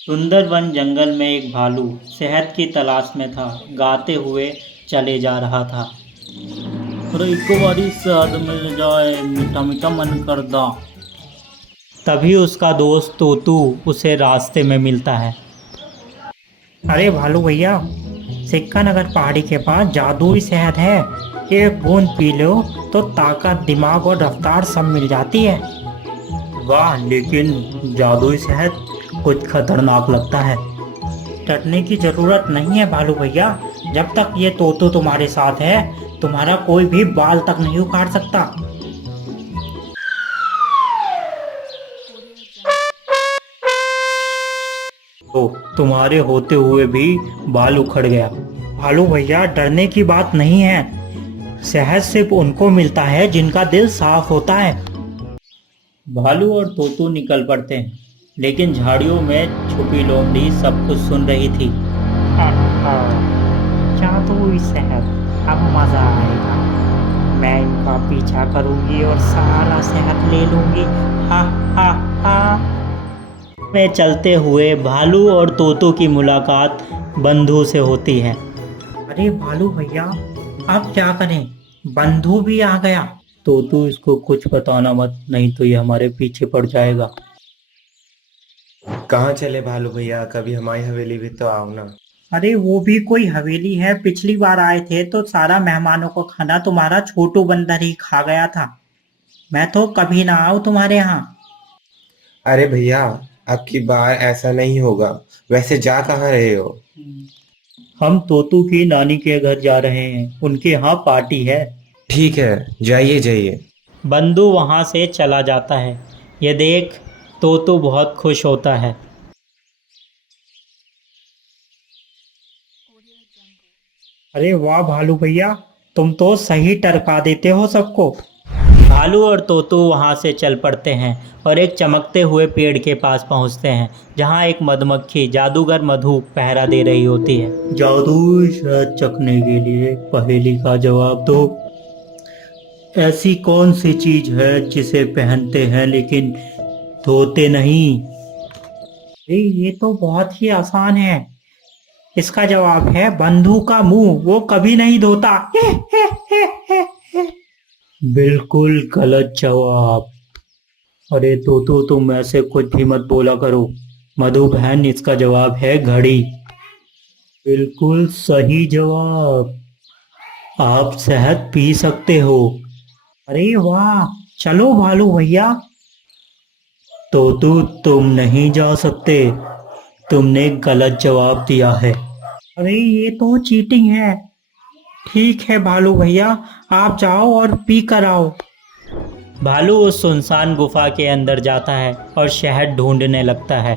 सुंदरवन जंगल में एक भालू शहद की तलाश में था। गाते हुए चले जा रहा था। अरे एक बारी शहद मिल जाए, मीठा मीठा मन करदा। तभी उसका दोस्त तोतू उसे रास्ते में मिलता है। अरे भालू भैया, सिक्का नगर पहाड़ी के पास जादुई शहद है। एक बूंद पी लो तो ताकत, दिमाग और रफ्तार सब मिल जाती है। वाह, लेकिन जादुई शहद कुछ खतरनाक लगता है। डरने की जरूरत नहीं है भालू भैया। जब तक ये तोतू तुम्हारे साथ है, तुम्हारा कोई भी बाल तक नहीं उखाड़ सकता। तो तुम्हारे होते हुए भी बाल उखड़ गया। भालू भैया, डरने की बात नहीं है। शहद सिर्फ उनको मिलता है जिनका दिल साफ होता है। भालू और तोतू निकल पड़ते हैं, लेकिन झाड़ियों में छुपी लोमड़ी सब कुछ सुन रही थी। जादुई शहद, अब मजा आएगा। मैं इनका पीछा करूंगी और सारा शहद ले लूंगी। हा हा हा। में चलते हुए भालू और तोतू की मुलाकात बंधु से होती है। अरे भालू भैया, अब क्या करें? बंधु भी आ गया। तोतू, इसको कुछ बताना मत, नहीं तो ये हमारे पीछे पड़ जाएगा। कहाँ चले भालू भैया? कभी हमारी हवेली भी तो आओ ना। अरे वो भी कोई हवेली है? पिछली बार आए थे तो सारा मेहमानों को खाना तुम्हारा छोटू बंदर ही खा गया था। मैं तो कभी ना आऊं तुम्हारे यहाँ। अरे भैया, अब की बार ऐसा नहीं होगा। वैसे जा कहाँ रहे हो? हम तोतू की नानी के घर जा रहे हैं, उनके यहाँ पार्टी है। ठीक है, जाइए जाइए। बंधु वहाँ से चला जाता है। ये देख तोतू बहुत खुश होता है। अरे वाह भालू भैया, तुम तो सही टरका देते हो सबको। भालू और तोतू वहाँ से चल पड़ते हैं और एक चमकते हुए पेड़ के पास पहुँचते हैं, जहाँ एक मधुमक्खी जादूगर मधु पहरा दे रही होती है। जादुई शहद चखने के लिए पहेली का जवाब दो। ऐसी कौन सी चीज है जिसे पहनते हैं लेकिन धोते नहीं? अरे ये तो बहुत ही आसान है। इसका जवाब है बंधु का मुंह, वो कभी नहीं धोता। बिल्कुल गलत जवाब। अरे तोतू, तुम ऐसे कुछ भी मत बोला करो। मधु बहन, इसका जवाब है घड़ी। बिल्कुल सही जवाब। आप शहद पी सकते हो। अरे वाह, चलो भालू भैया। तोतू, तुम नहीं जा सकते, तुमने गलत जवाब दिया है। अरे ये तो चीटिंग है। ठीक है भालू भैया, आप जाओ और पी कर आओ। भालू उस सुनसान गुफा के अंदर जाता है और शहद ढूंढने लगता है।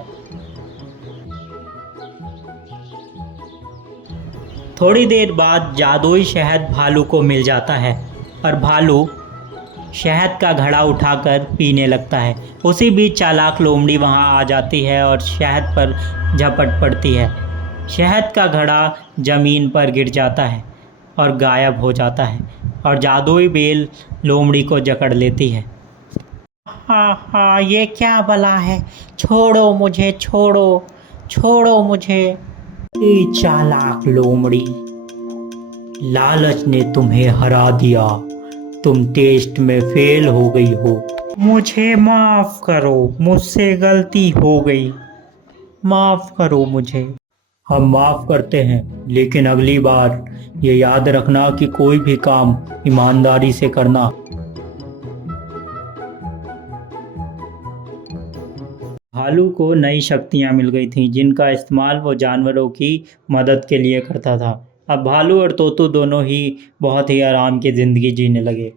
थोड़ी देर बाद जादुई शहद भालू को मिल जाता है और भालू शहद का घड़ा उठाकर पीने लगता है। उसी बीच चालाक लोमड़ी वहां आ जाती है और शहद पर झपट पड़ती है। शहद का घड़ा जमीन पर गिर जाता है और गायब हो जाता है और जादुई बेल लोमड़ी को जकड़ लेती है। हाँ हाँ, ये क्या भला है? छोड़ो मुझे, छोड़ो, छोड़ो मुझे। ए चालाक लोमड़ी, लालच ने तुम्हें हरा दिया। तुम टेस्ट में फेल हो गई हो। मुझे माफ करो, मुझसे गलती हो गई। माफ करो मुझे। हम माफ करते हैं, लेकिन अगली बार ये याद रखना कि कोई भी काम ईमानदारी से करना। भालू को नई शक्तियां मिल गई थीं, जिनका इस्तेमाल वो जानवरों की मदद के लिए करता था। अब भालू और तोतू दोनों ही बहुत ही आराम की ज़िंदगी जीने लगे।